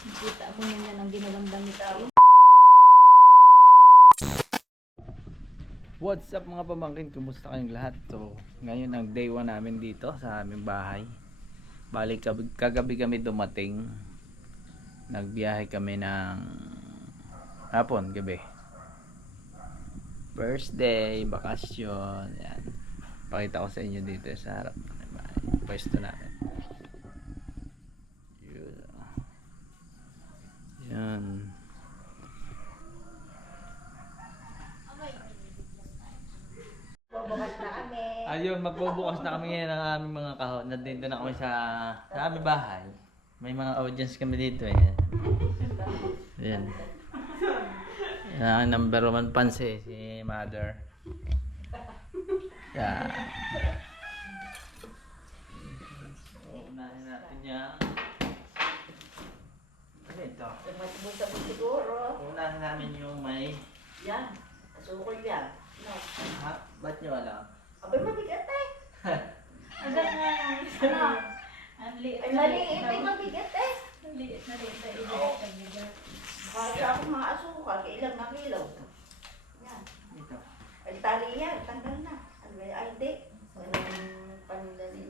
Kita mo yan ang ginawang damit ko. What's up mga pamangkin? Kumusta kayong lahat? So, ngayon ang day 1 namin dito sa aming bahay. Balik kagabi kami dumating. Nagbiyahe kami ng hapon, gabi. First day, bakasyon. Yan. Pakita ko sa inyo dito sa harap ng bahay. Pwesto namin. Yan. Bubukas na kami. Ayun, magbubukas na kami ngayon ng aming mga kahon. Nandito na kami sa aming bahay. May mga audience kami dito eh. Ayan. Yan ang number 1 fans eh, si Mother. Yan. So, unahin natin yan. Ano ito? Mas buta mo siguro. Unahin namin yung may... Yan. Asukol yan. No. Ha? Ba't nyo alam? Abay, mabigat eh. Agad nga yung isa. Ano? Ang liit Ay, na maliit eh. Mabigat eh. Ang liit na ibigay. Bakit ako mga asukal? Kailang na kilo. Yan. Ito. Ay, tali yan. Tanggal na. Ano ba? Ay, di. Walang panlalin.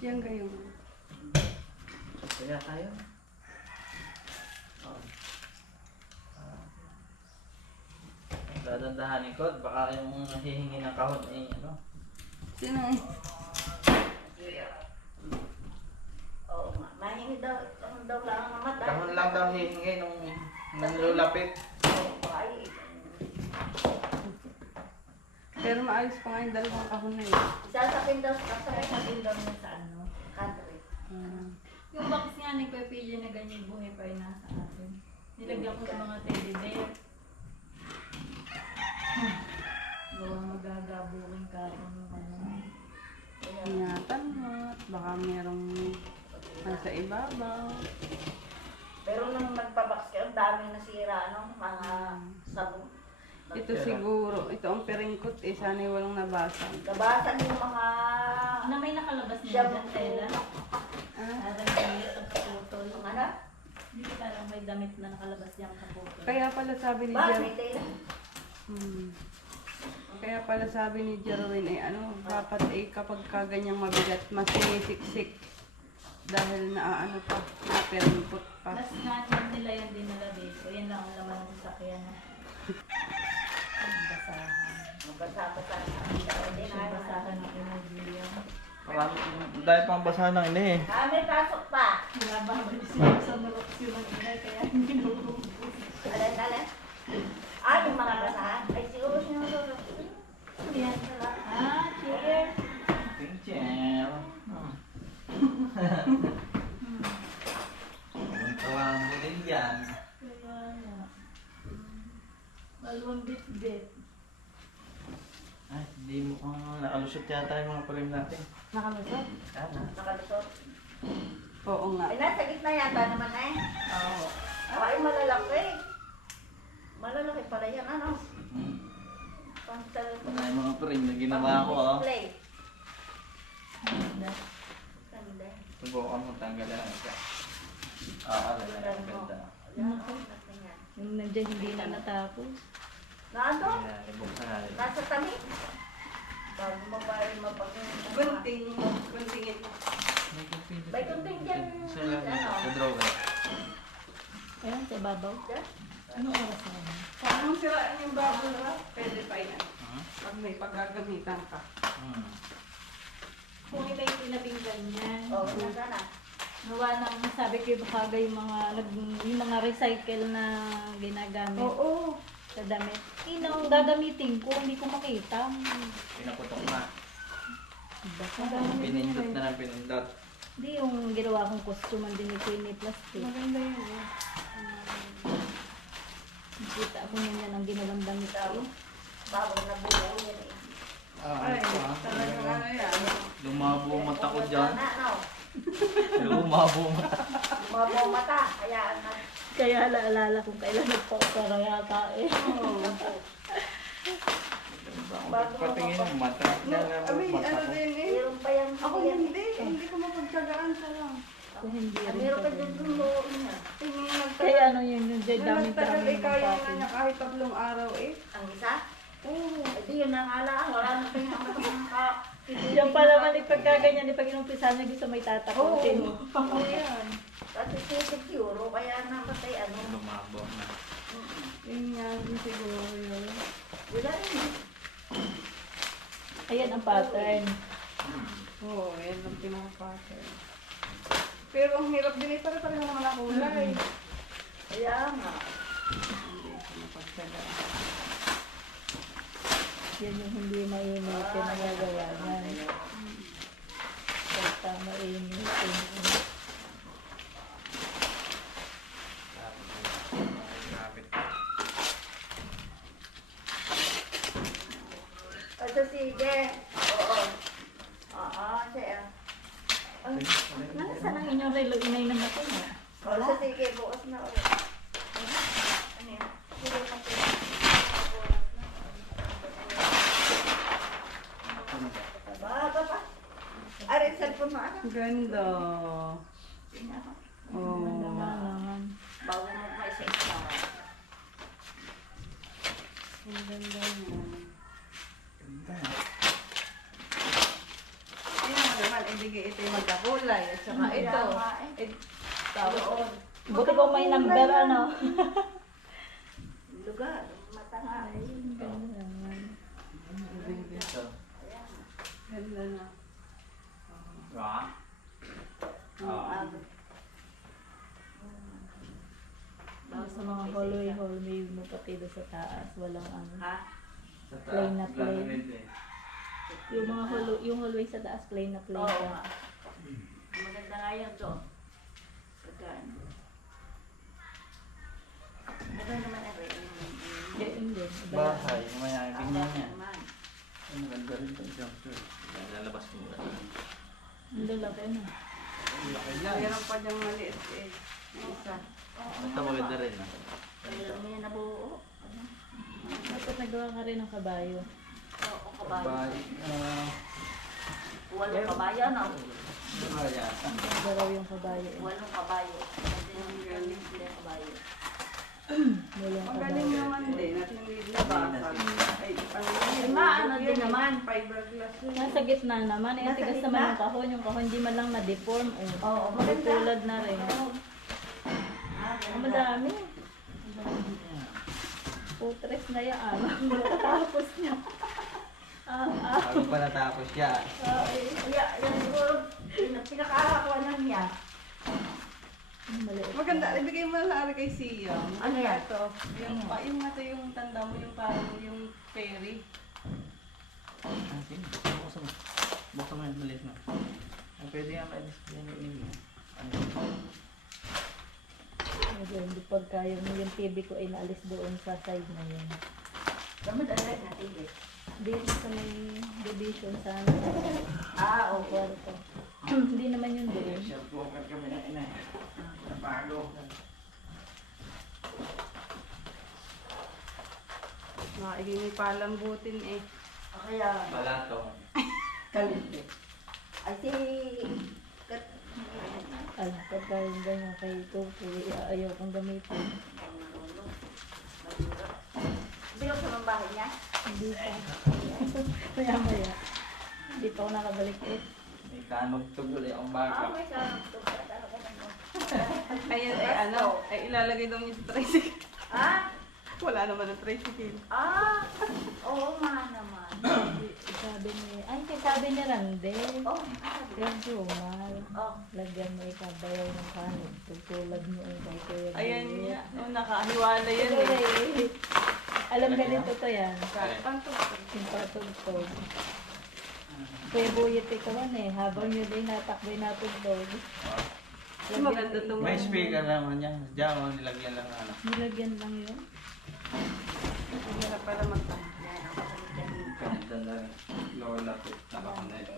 Yan kayo. Kaya tayo? Oh. Dadandahanin ko, baka yung hihingi ng kahon ay ano. Sino? Oo nga. Mahingi daw. Kahon daw lang ang mamatay. Kahon lang daw hihingi nung nanlulapit. Oo, ay. Pero maayos pa nga yung dalawang kahon na yun. Isasapin daw. Kasakay Sa daw niya sa ano. country. Yung box nga ni Kuya PJ na ganyan buhay pa rin nasa atin. Nilagyan ko sa mga teddy bear. Gawa magagabukin ka kung ano. Ingatan mo at baka merong nasa ibabaw. Pero nung nagpabox kayo, ang daming nasira, ano, mga sabon. Ito siguro, ito ang peringkot eh, sana'y walang nabasa. Nabasan yung mga... Na may nakalabas na Shampoo. dyan, Tela. Ah, Parang damit ang kaputol. Yung ano? Hindi ko parang may damit na nakalabas dyan kaputol. kaya pala sabi ni Ba, Jer... may tela. Kaya pala sabi ni Jerwin eh, ano, dapat eh kapag kaganyang mabigat, mas sinisiksik. Dahil na ano pa, na peringkot pa. Mas nanyan nila yan dinala dito. Yan lang ang laman ng sasakyan. Ang basahan. Magbasa-basa na. Hindi Ang na. basahan ng immobilya. Marami, dahil pang basahan ng ini eh. Ah, may pasok pa. Nababalik siya sa naloksyon ng inay kaya hindi nalulubos. Alin. Ah, yung mga basahan. Ay, siguro sinulog. Yan. Ah, cheers! Pincher. Ang tawang mo din yan. Kaya nga. Malawang bit-bit. Ay, hindi mo kung nakalusot yata yung mga palim natin. Nakalusot? Sana. Nakalusot. Oo nga. Ay, nasa gitna yata naman eh. Oo. Ay, malalaki. Malalaki pala yan, ano? Pansal. Wala yung mga palim na ginawa ko oh. Play. Ganda. Ganda. Subukan mo tanggalan ang isa. Ah, wala yung ganda. Yan, oh, nasa yan. Yung nandiyan hindi na natapos. Nando? Ayan, ibuksan natin. Nasa tabi. Bago mabahay mapag- Guntingin. May kunting dyan, Sa lang, ano? sa drawer. Ayan, sa babaw. Dyan? Ano oras na yun? Kung siraan yung bubble wrap, pwede pa yan. Hmm? Pag may paggagamitan ka. Hmm. Kung ito yung tinabing ganyan. Oo, nasa na. Nawa nang sabi ko baka yung mga recycle na ginagamit Oo. sa damit. Inang gagamitin ko, hindi ko makita. Pinaputok na. Baka Pinindot na ng pinindot. hindi yung ginawa kong costume din ni Queenie Plastic. Maganda yun eh. Kita mo yan ang ginawang damit ko. Bago nabuo yan eh. Ay, talagang ano yan. Lumabo ang mata ko dyan. Na, no? Lumabo ang mata. Lumabo ang mata. Hayaan na. Kaya alala kung kailan nagpa-opera yata eh. Patingin ang mata. No, I mean, ano din eh. Meron pa yan. Ako hindi ko mapagtsagaan sa lang. Ako hindi Ah, rin. meron ka pa dyan rin. yung buo niya. Tingin Kaya nagtagal. ano yun, yung Nung daming nagtagal kami eh, kaya na niya kahit 3 araw eh. Ang isa? Oo. Hindi yun ang ala. Wala na pa yung ka. Yung pala man ipagkaganyan, pag inumpisa niya gusto may Oo. tatakutin. Oo yan. Kasi secure, kaya namatay ano. Lumabo na. Yun nga din siguro yun. Wala rin. Ayan ang pattern. Oo, yan ang pinaka-pattern. Pero ang hirap din eh, pare-pareho naman ang kulay. Kaya nga. Hindi ko mapagsaga. Yan yung hindi mainit, yung nagagawa niyan. Basta mainit. Kapit. Kasi sige. Oo. Oo, siya. Ay, Nasaan ang inyong relo? Inay na natin ha? wala. Sa sige, bukas na ulit. Ano yan? Sige, kasi. Baba pa. Ari, cellphone mo ano? Ganda. Tingnan ko. Oo. Naman. Bago mo may sex na. Ang ganda mo. Ayun naman, ibigay ito yung magkakulay. At saka ito. Kaya nga eh. Tapos, Buti ko may number ano. Lugar, mata nga. Ay, ganda naman. Ito. ganda na. Diba? Sa mga hallway mo pati doon sa taas, walang ano. Ha? Sa Plain na plain. laminate eh. Yung mga yung hallway sa taas, plain na plain Oo ka. nga. Maganda nga yan to. Pagkaan. Ano naman ang rin? Hindi. Bahay, may bigyan niya. naman. Ang maganda rin ito. Jumpsuit. Yan, lalabas ko muna. Ang lalaki na. Ang laki yan. Meron pa diyang maliit eh. Yung isa. Basta maganda rin. ah. Alam mo yan na buo. Ano? Dapat nagawa ka rin ng kabayo. Oo, kabayo. Bahay. Walong kabayo, no? Bahay yata. Ganda raw yung kabayo. Walong kabayo. Kasi yung galing sila kabayo. Walang Magaling kabayo. naman din at hindi nabasag. Ay, ano Ay, maano din naman. Fiberglass yun. Nasa gitna naman. Eh, Nasa tigas gitna? naman yung kahon. Yung kahon hindi man lang na-deform. Oo, maganda. Tulad na rin. Ah, Ang ganda. madami. Putres na yan. Tapos niya. Bago pa natapos siya. Kaya, yan siguro, pinakakakuha na niya. Maliit. Maganda, ibigay mo na kay Sia. Ano yan? Ito. Yung ito yung tanda mo, yung parang yung fairy. Ah, sige. Buksan mo. Buksan mo yung maliit mo. Ah, pwede nga pa-display mo yun. Ano yun? Hindi pagka yung TV ko ay naalis doon sa side na yun. Damadala natin eh. Dito sa may division sa Ah, ang okay. kwarto. Hindi naman yun doon. Siya po kami na ina. Nabago. Maiging palambutin eh. Kaya, Balatong. kalite. Ay, si... Kat... Alam, pagka yung ganyan kay Tupo, ayaw kong gamitin. Bilog sa mga bahay niya? Hindi pa. Maya. Hindi pa ako nakabalik eh. May kanog tuloy ang Ah, bago. may sarap to. Talaga naman. Ayan ay ano, ay ilalagay daw niya sa tricycle. Ah? Wala naman ang tricycle. Ah? Oo nga naman. Sabi ni Rande, Oh, yung sumal, oh. lagyan mo ikabayaw ng kanin, tutulad mo yung kay Kuya Ayan Billy. niya. Oh, nakahiwala yan Ito eh. eh. Alam ganito to yan. Panto. Yung patugtog. Kuya Buyit ikaw eh, habang yun din natakboy natugtog. Mas maganda itong May speaker naman yan. Diyan mo nilagyan lang ano. Nilagyan lang yun. Ang hirap pala magtanggal. Ganito na rin. Lola po. Nakakonect.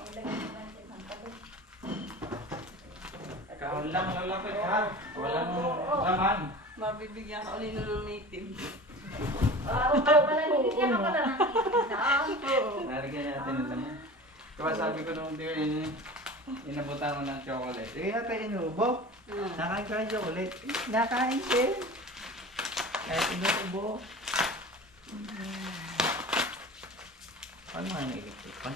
Kahon lang lalapit ha. Walang laman. Mabibigyan ka uli ng native. Wala nilagyan ka pala ng isa. Oo. Nalagyan natin ng laman. Kaya sabi ko nung din, Inabutan mo ng chocolate. Eh, yata inubo. Hmm. Nakain ka ng chocolate. Nakain din. Kahit inubo. Paano nga nag-electric pa?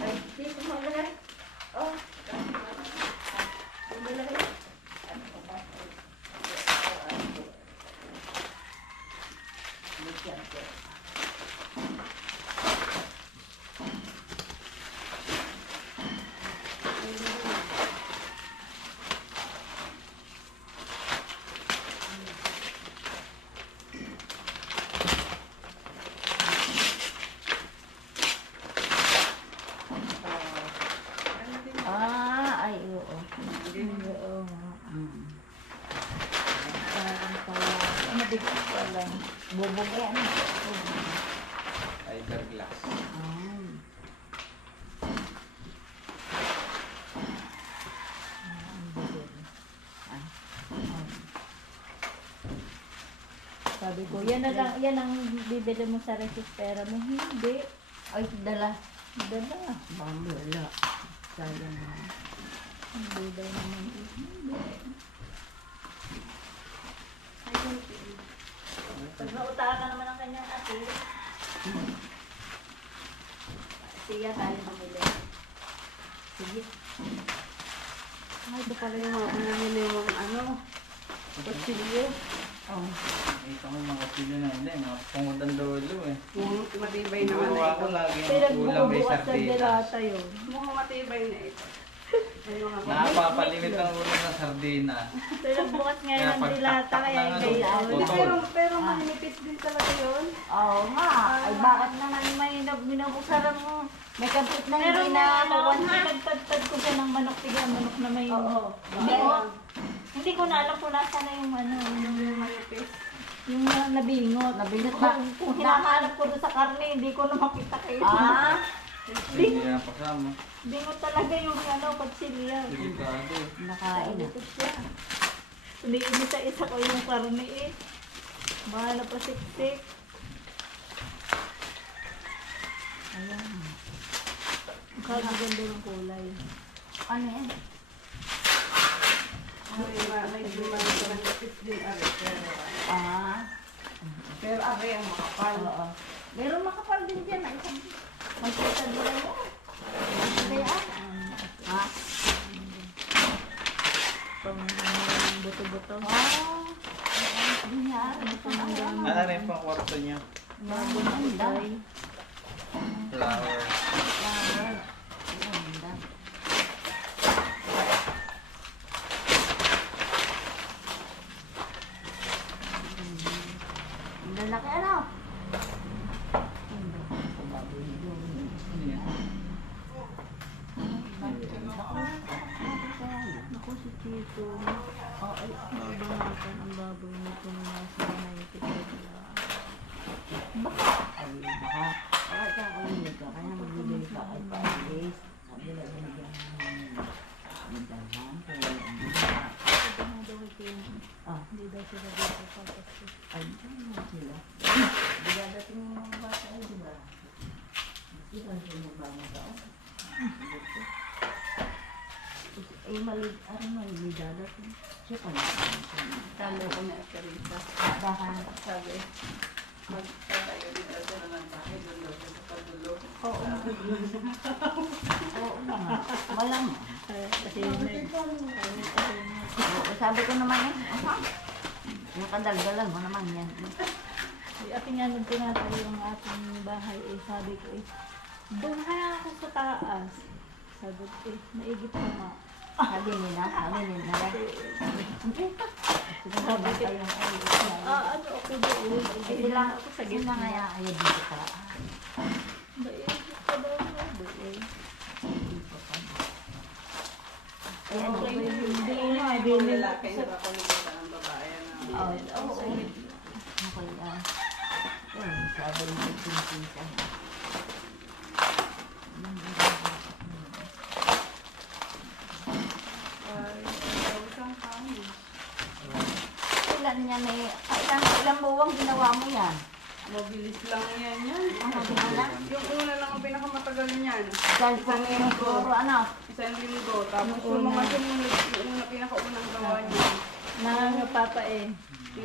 Ay, dito mo lagay. Oh, dito lagay. Ano ko ba? Bigyan ko. Ay, oo. Oo. Parang pala. Ano bigyan ko lang? Bubog yan. Fiberglass. Sabi ko, yan na lang, yan ang bibili mo sa resistera mo. Hindi. Ay, dala. Dala. Wala. Sayang na. Hindi daw naman. Hindi. Pag nautaka ka naman ang kanyang ate, siya tayo bumili. Sige. Ay, ito pala yung mga pinamili mong ano, kutsilyo. Oh. Ito ko mga kapilo na hindi. Mga pungutang dulo eh. Matibay naman na Kuha ko ito. lagi ang ulam may Pinagbubukas sa sardinas. delata yun. Mukhang matibay na ito. Ay, mga Napapalimit ang ulam ng sardina. Pinagbukas ngayon Kaya ng pag delata, taktak kaya ng hindi ano, ano. putol. pero maninipis din talaga yun. Oo nga. Ay, bakit naman may binubuksaran mo? May kapit na Pero hindi na na ano, kuwan ha? nagtagtad ko siya ng manok, tiga manok na may... Oo. Hindi ko, hindi ko na alam kung nasa na yung ano, Yung manipis. yung nabingot. Nabingot ba? Kung hinahanap ko doon sa karne, hindi ko na makita kayo. Ah? Hindi na pasama. Bingot talaga yung ano, kutsilya. Delikado eh. Nakain na. Ito siya. Hindi inisa-isa ko yung karne eh. Bahala pa siksik. Ayan. Ang kagaganda ng kulay. Ano yan? May manipis din ari. Ah. Pero ari ang makapal. Oo. Meron makapal din dyan. Ay, isang magkita nila mo. Kaya? Ha? Pang buto-buto. Oh. Hindi niya. Ano rin pang kwarto niya? Bago na kulay. Flower. Flower. Ganda. Ang lalaki ano? Ako si Tito. Ay, mabangatan ang baboy nito na nasa 90 na. Ay, baka. Baka ka ulit ka. Kaya magbibili ka ay paalis. Sabi na binigyan ng dahan. Kaya ang bigyan. Sabi nga daw kayo, Ah, hindi daw sila dito papasok. ay, ano sila? Di ba dating yung mga bata ay, di ba? Di ba sila magbama tao? Eh, mali, ano mali dadating? Siya pa na. Talo ko na Teresa. Baka, Sabi, magtatayo din ito na ng bahay. Doon daw sa padulo. oo. Oo naman. Wala mo. Kasi Oo, sabi ko naman eh. Aha. Yung kadaldalan mo naman yan. Ate nga nung tinatayo yung ating bahay, eh, sabi ko eh, doon kaya ako sa taas. Sabi ko eh, naigit pa nga. Sabi nila. Sinasabi kayo ay. Ano ako doon? Eh, sila, Ako sa sila gitna. nga ayaw dito ka. Naigit pa daw nga doon. Eh, ano ba yun? Hindi nga, Yung binili lalaki ko sa... na kapalimutan ng babae. Oo, oo. Okay lang. Ayun, sabi ng pinsan. Ay, Ilan niya may, ilang buwang ginawa mo yan? Mabilis lang yan. Wala. Yung una lang ang pinakamatagal niyan. Dahil po yung puro ano. Isang linggo. Tapos yung mga sumunod, yung una pinakaunang gawa niya. Nangangapapa eh.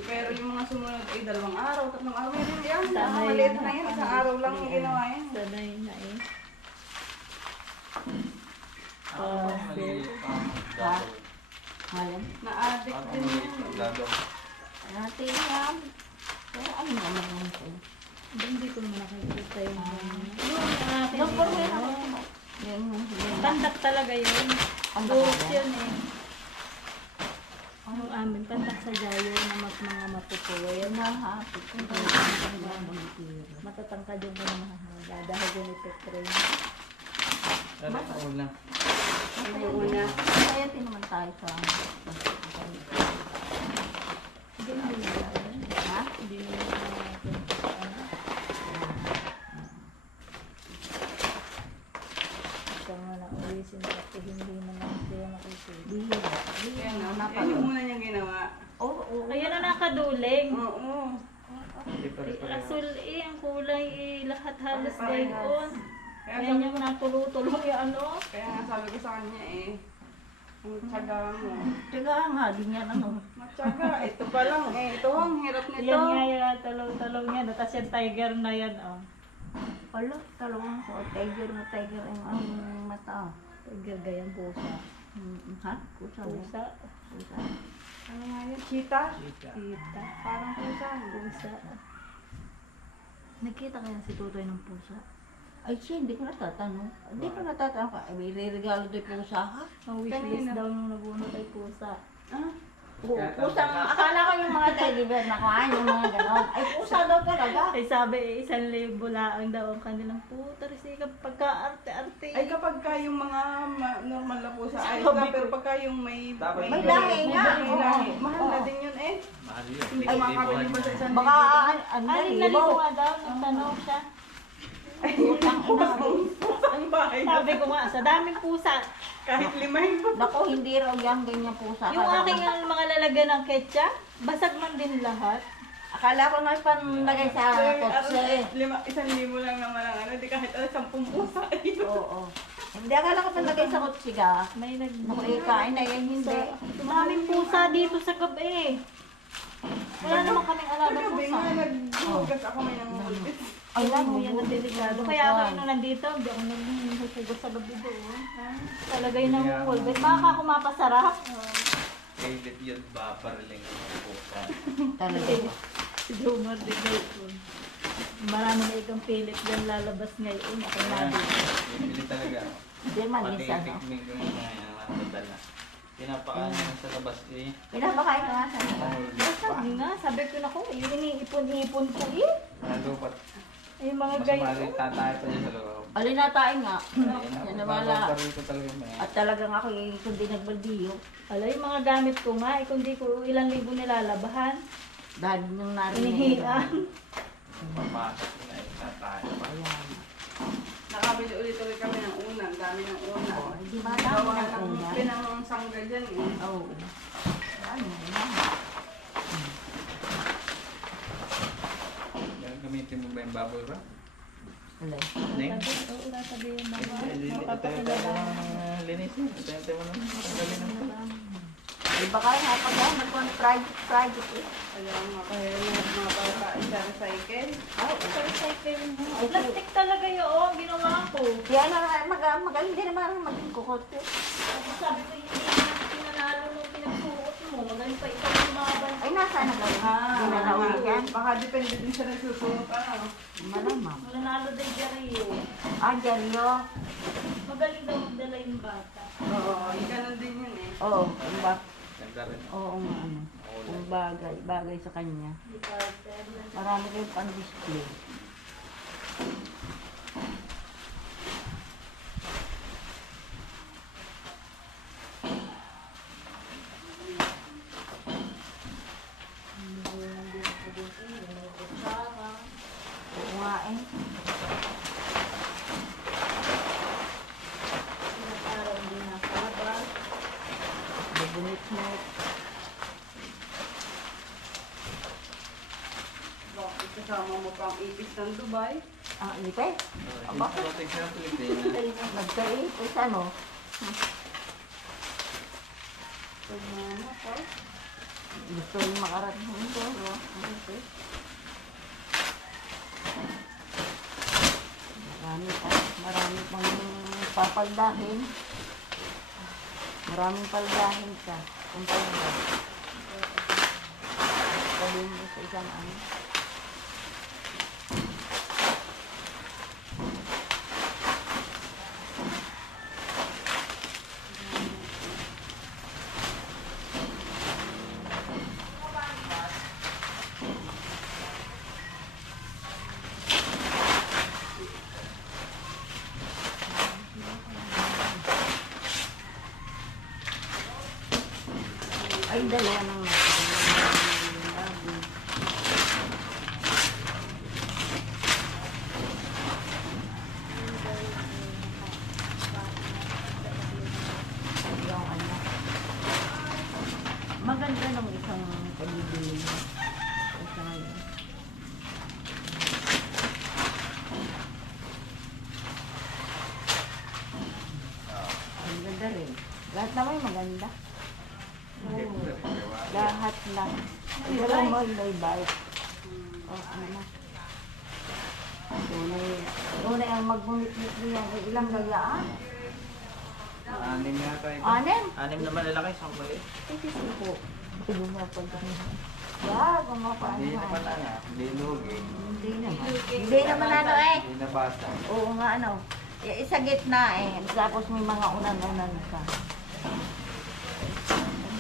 Pero yung mga sumunod ay 2 araw, 3 araw. Meron yan. Sanay Maliit na. na yan. Isang araw lang yung ginawa yan. Sanay na eh. Ha? Alam. Na-addict din yan. Natin yan. Pero ano naman yun ko? Hindi ko naman nakikita yung yung akin. Yung puro yun. ano, Yan yung Pandak talaga yun. Pandak Goals talaga? yun eh. Ang amin, pandak sa jayo na mga matutuloy. Yan na hapit. Matatangkad yung mga dahil yun ipitrain. Ano pa ulam? Yung una. Kaya naman tayo sa... Hindi mo yun. Ha? Hindi mo yun. Ito nga na ulisin kasi hindi mo na sila makikita. Yan, yan yung una niyang ginawa. Oo. Ayun na nakaduling. Oo. Asul eh, ang kulay eh, lahat halos Pare-parehas. gayon. Kaya Ayan sabi, yung natulong yung ano. kaya nga sabi ko sa kanya eh, ang tsaga mo. Tiga nga, di niya ano. Matyaga, ito pa lang eh. Ito ang hirap nito. Yan nga yung talong-talong yan. Tapos yung tiger na yan, oh. Wala, talong ko. Tiger na tiger ang mata. Tiger gayang pusa. Ha? Kusa mo. Pusa. Kusa. Ano nga yun? Cheetah? Kita. Parang pusa. Pusa. Nakita kaya si Tutoy ng pusa? Ay siya, hindi ko natatanong. Hindi ko natatanong. Ay, may regalo do'y pusa ha? Ang wishlist daw nung nabunot ay pusa. Ah? Pusang, akala ko yung mga teddy bear na kuhaan, yung mga ganon. Ay, pusa daw talaga. Ay sabi eh, 1,000 laang daw ang kanilang puta. Risika pagka-arte-arte. Ay kapag ka yung mga normal na pusa ay Sabi isla, ko. pero pagka yung may May lahi nga. may Oo. lahi. Mahal na Oo. din yun eh. Mahal yun. Hindi ko makakabili pa sa isang Baka, Alin na libo. nga daw, nagtanong siya. Utang ina. ang bahay na. Sabi ko nga, sa daming pusa. Kahit limahin pa. Naku, hindi raw yan ganyan pusa. Yung aking ang mga lalagyan ng ketchup, basag man din lahat. Akala ko nga panlagay sa kotse. 1,000 lang naman ang ano. Di kahit 10 pusa. Oo. Hindi, akala ko panlagay sa kotse ka. May nag... Naku, ikain na yan, hindi. Daming pusa dito sa gabi. Wala naman kaming alaga Kagabi pusa. nga naghugas ako may nangulit. Ay, Alam mo yan ang delikado. Kaya ako nung nandito, hindi ako naghuhugas sa gabi doon. Talaga yun ang wallbet. Baka ako mapasarap. Favorite yun ba? Paraling ang pusa. Talaga. Si Jomar de Gayton. Marami na itong pilit yan lalabas ngayon. Ako na Ayan. dito. Bibili talaga ako. Hindi man, Pati minsan. no? pikmik ko yung mga yan nakadala. Pinapakain mo sa labas eh. Pinapakain ka nga sa Sabi nga, sabi ko na ko, yun iniipon-ipon ko eh. Nalupat. Ay, mga Mas gayon. maling tatay pa dyan sa loob. Alin na tayo nga. Ayun, Yan na wala. nababarin ko talaga yung mga. At talagang ako kundi nagbaldiyo. Ala, yung mga gamit ko nga, eh, kung di ko ilang libo nilalabahan. Dahil nung narinig. Inihian. Papasok na yung tatay. Ayan. Nakabili ulit kami ng una. Ang dami ng una. Oh, hindi ba dami Gawa ng ng una? pinang sangga dyan eh. Oo. Ano na? Yan, gamitin mo ba yung bubble wrap? Alay. Neng? Oo, sasabihin mo nga. Ito yung linis mo. Ito mo naman. Tanggalin naman. Di ba kaya nga pag project eh. Kaya nga kaya yung mga bata isa recycle. Oo. Plastic talaga yun, ginawa ko. Kaya na magaling din naman magkukot eh. Sabi ko, hindi na pinanalo nung pinagsuot mo. Magaling pa ikaw lumaban. Ay, nasaan na galing? Ah, Ginalawin yan. baka depende din siya nagsusunod. Ano? Malamang. Mananalo din Jerry. Ah, Jeryo. Magaling daw magdala yung bata. Oo, ganun din yun eh. Oo. Ang ba? Ganda rin. Oo nga ano. Ang bagay sa kanya. Di Carter. Marami kayong pan-display. Oo nga eh. Araw din nakabas. Babunit-nit. Bakit? Kasama mo pang ipis ng Dubai. Ang ipis. Aba. Protection ng Pilipinas. Nagkaipis ano? Pagmana pa. Gusto yung makarating ito. Ang ipis. Marami pang papaldahin. Maraming paldahin ka. Kung tayo ba? Sabihin mo sa isang ano. Ay, dalawa ng yung ano. Maganda nung isang pagibili mo. Isa ngayon. Ang ganda rin. Lahat naman maganda. Lahat na. Walang may bike. O, ano na. Tunay ang magbumit-mit niya. Ilang gayaan? 6 yata ito. 6? 6 na malalaki, 10 maliit. Ito po. Ito mo pagkakita. Wag, ang mga paano. Hindi naman ano, hindi lugi. Hindi naman. Hindi naman ano eh. Hindi nabasa. Oo nga ano. Isa gitna eh. Tapos may mga unan-unan ka.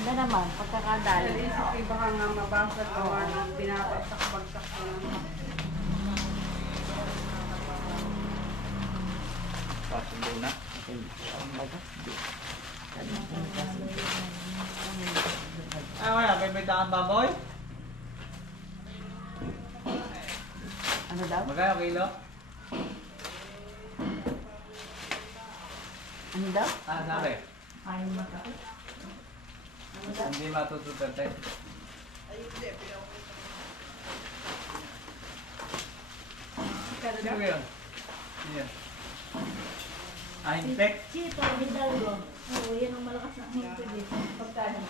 Ganda naman, pagkakadali. Naisip ko baka nga mabasa gawa ng binabagsak-bagsak ko lang. Pasundo na. Ah, wala. May bitakan baboy? Ano daw? Magkano kilo? Ano daw? Ah, sabi. Ayaw makakit. Hindi matututan tayo. Sino yun? Sino? Ah, hintek? Chito, Hidalgo. Oo, yan ang malakas na hinto dito. Pagkano?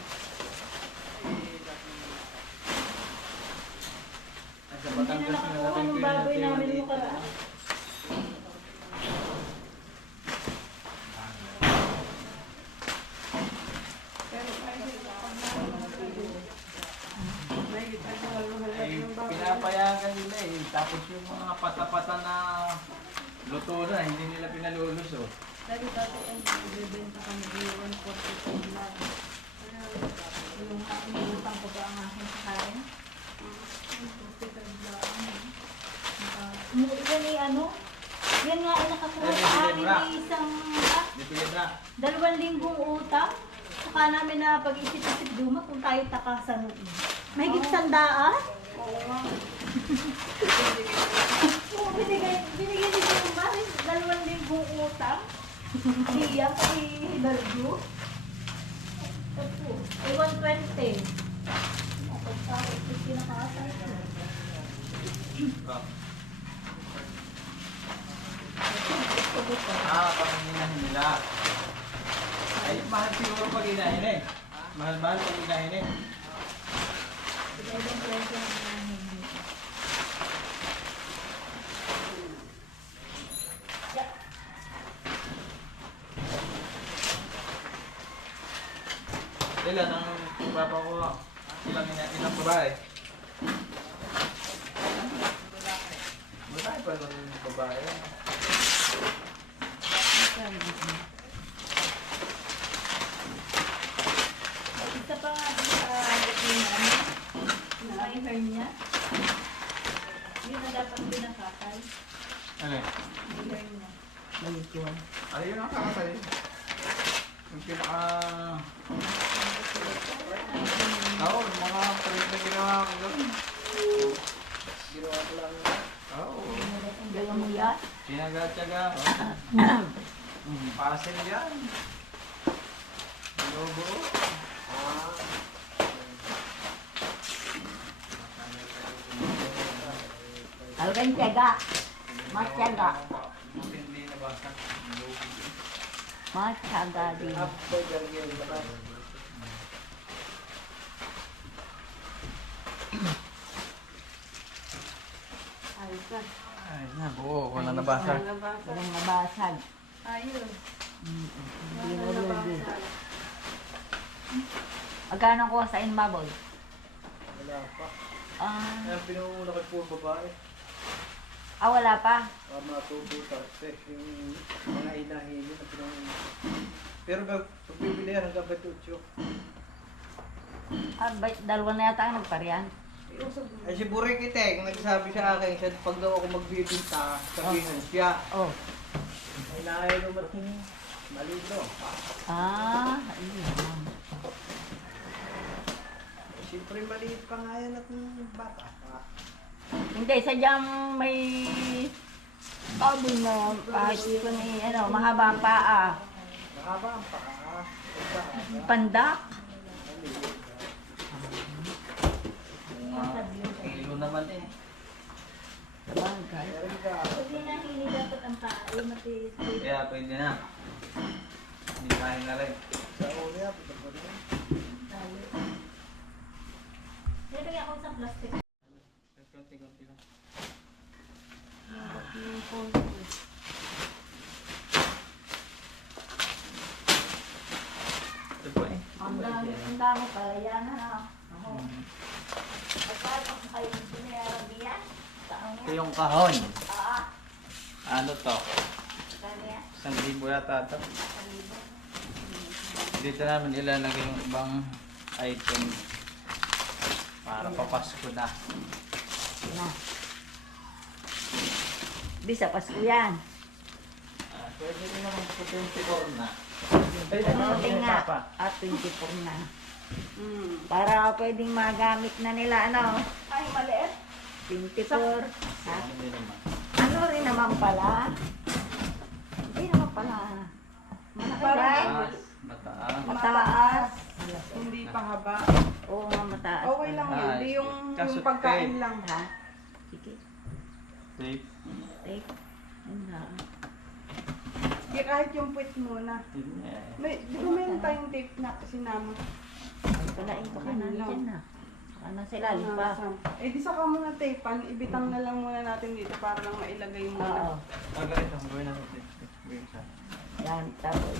Sa Hindi Batangas na nakakuha ng baboy namin mo karaan. Ay, pinapayagan nila eh. Tapos yung mga pata-pata na luto na, hindi nila pinalulus oh. Dati ay bibenta kami ng 145 lang. Yung inutang ko ba ang aking kain? 145 lang. Yan eh ano? Yan nga ay nakakuha sa amin ng isang Di pwede na. 2 linggong utang. Saka namin na pag-isip-isip duma kung tayo takasan. Mahigit 100? Oo nga. Oo, binigay ni Duma, 2 linggong utang. Siya kay Hidalgo. Opo, ay 120. Pagkakot ko kinakasal. Ah, panginginahin nila. Ay, mahal siguro pag inahin eh. Mahal-mahal pag inahin eh. Ibang presyo ng mga hindi. Ilan ang papakuha? Ilang babae? Babae pa ng babae. Isa pa nga sa na hair niya. Yun na dapat binakakal. Ano eh? Yung hair niya. Balik yun. Ayun ang kakasal. Yung pinaka... Oo, mga project na ginawa ko doon. Ginawa ko lang. Oo. Gaya mo yan. Tinaga-tsaga. Pasil yan. Logo. Bagang tiyaga. Matyaga. Hindi nabasa. Matyaga din. Ayos na. Ay, na, buo. Walang nabasa. Wala nabasa. Walang nabasag. Ayos. Hindi Wala mo nabasa. lugi. Magkano kuha sa inbaboy? Wala pa. Ah, Kaya pinuuna ko po babae. wala pa. Matututa. Yung mga inahin yun na pinuuna. Pero pag bibili yan hanggang 28. Dalawa na yata ang nagparian. Ay si Burik Itek, nagsabi sa akin, siya pag daw ako magbibinta, sabihin siya. Oh. Ay nakaya dumating malino. Ayun. Siyempre maliit pa nga yan at bata pa. Hindi, sadyang may sabi na kahit kung mahaba ang paa. Mahaba ang paa. Pandak. Kilo naman eh. Sabagay. Meron ka. Hindi na hindi dapat ang paa, matiis. Kaya pwede na. Hindi kain na rin. Sa uli ah, pwede ko rin. Nilagay ako sa plastic. Kunti-kunti lang. Yung phone ko. Ito po eh. Ang dami pala yan, ano? Ako. Pagkano ko kayo ng sinayarabiyan? Saan Ito yan? yung kahon. Ah, Ano to? saan yan? 1,000 yata ito. Dito namin ilalagay yung ibang item para papasko na. Na. Di sa Pasko yan. Pwede rin naman po 24 na. Pagdating nga. 24 na. Para pwedeng magamit na nila, ano? Ay, maliit. 24. Ha? Hindi naman. Ano rin naman pala? Hindi naman pala. Malaki Parang ba? Mataas. Mataas. Hindi pa haba. Oo nga, mataas. Okay lang yun. Hindi yung Kaso pagkain tape. lang. Ha? Sige. Tape. Take. Yun na. Di kahit yung puwit muna. Yun eh. Di ba meron tayong tape na sinama? Ay, palain ko ka na. Diyan na. Ano sa ilalim pa? Eh di saka muna tapean, ibitang na lang muna natin dito para lang mailagay Oo. muna. Ganito. Gawin natin. Gawin sa. Yan. Tapos.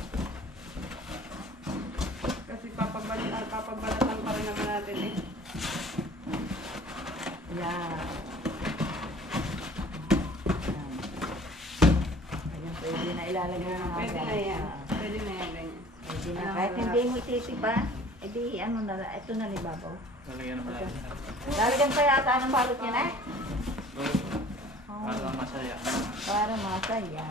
Kasi papabalatan pa rin naman natin eh. Yan. Yan. Ayan, pwede na ilalagay ng mga Pwede na yan. Pwede na yan ganyan. Pwede na. Kahit hindi mo ititipa, edi ano na, ito na libabaw. Lalagyan naman natin. Lalagyan pa yata ng balot niya na. Para masaya. Para masaya.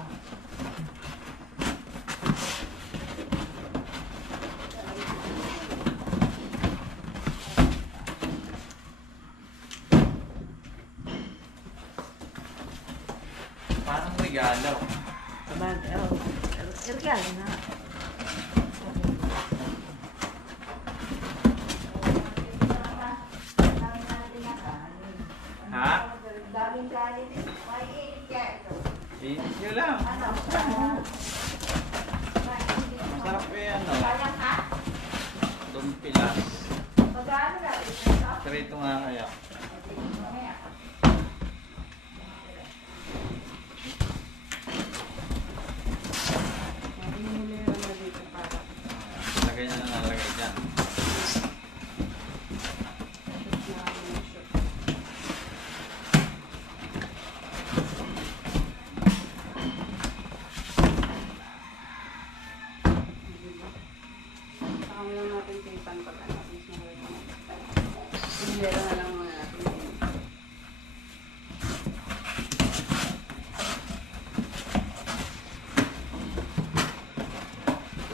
Parang regalo. Sabagay, oh. Regalo na. Ha? Daming galit. May init kaya ito. Inis nyo lang. Ano? Masarap po yan. Sayang ha? Dumpilas. Magkano galit ito? Krito nga kaya. Mamaya. Inilera na dito para. Lagay na nalagay dyan. Saka mo lang natin tapean pag ano. Inilera na lang muna natin.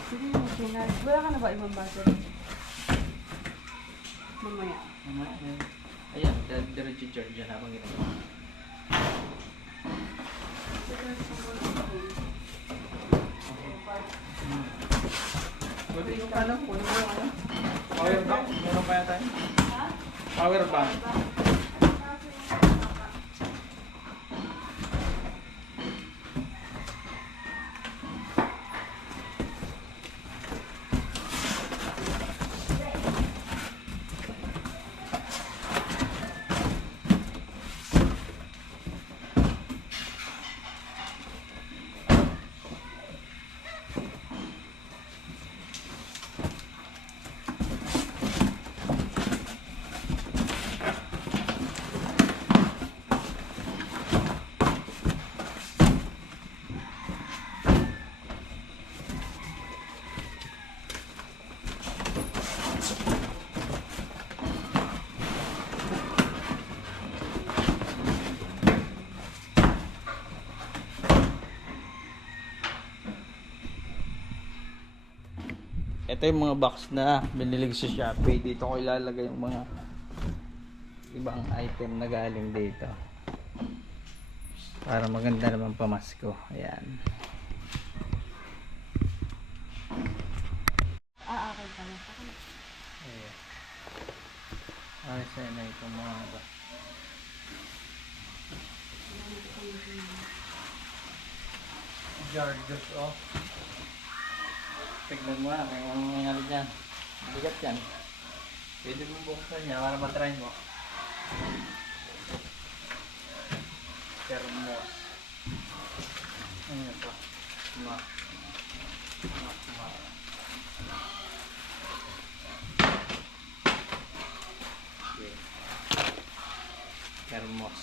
Sige, okay. Wala ka na ba ibang baso? Mamaya. Ayan, diretso George dyan habang ginagawa. Buti yung alam ko, yung ano? Power bank? Meron pa yata yun? Power bank. Ito yung mga box na binili ko sa Shopee. Dito ko ilalagay yung mga ibang item na galing dito. Para maganda naman pamasko. Ayan. Okay pala. Ayan. Ay, sa'yo na itong mga ba. Jargos, oh. Tignan mo na kung anong nangyari dyan. Bigat yan. Pwede mong buksan niya para matry mo. Thermos. Ano ito? Ma. Okay. Thermos.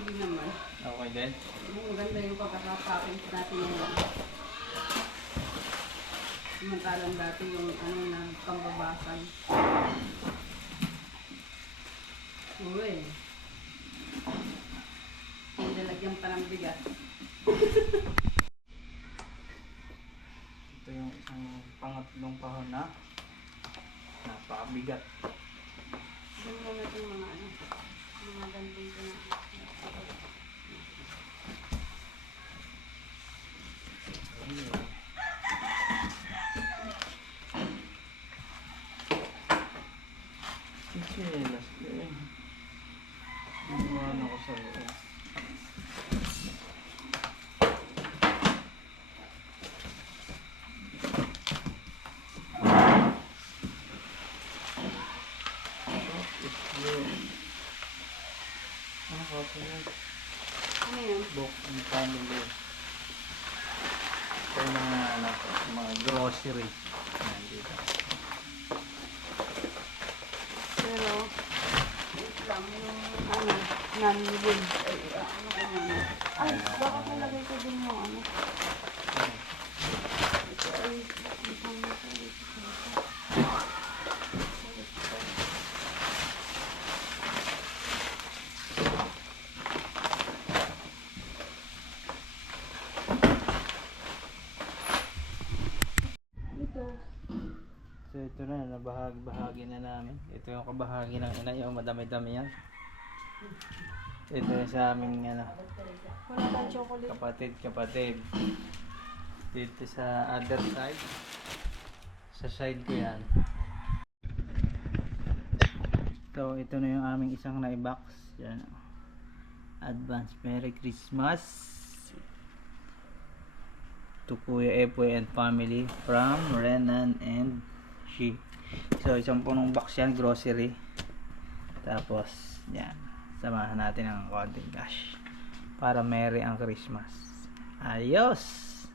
Hindi naman. Okay din. Maganda yung pagkakapakin natin ngayon. Samantalang dati yung ano na pambabasag. Uy. Yung lalagyan pa ng bigat. Ito yung isang pangatlong pahon na napakabigat. Doon mo na itong mga ano. Mga ganding ko na. Sisilas ko eh. Inuwan ako sa loob. Ano yun? Book and family. Ito yung mga grocery. Ayan dito. Pero, wait lang, yung ano, non-wood. Ay, ano ko yun? Ay, bakit nalagay ko din yung ano? Ito ay, isang nasa dito. Ito. So ito na, nabahagi na namin. Ito yung kabahagi ng ina, yung madami-dami yan. Ito yung sa aming Wala tayong chocolate. kapatid. Dito sa other side. Sa side ko yan. So ito na yung aming isang na-box. Yan. Advance Merry Christmas to Kuya Epoy and family from Renan and she. So isang punong box yan, grocery. Tapos yan, samahan natin ng konting cash para merry ang Christmas. Ayos.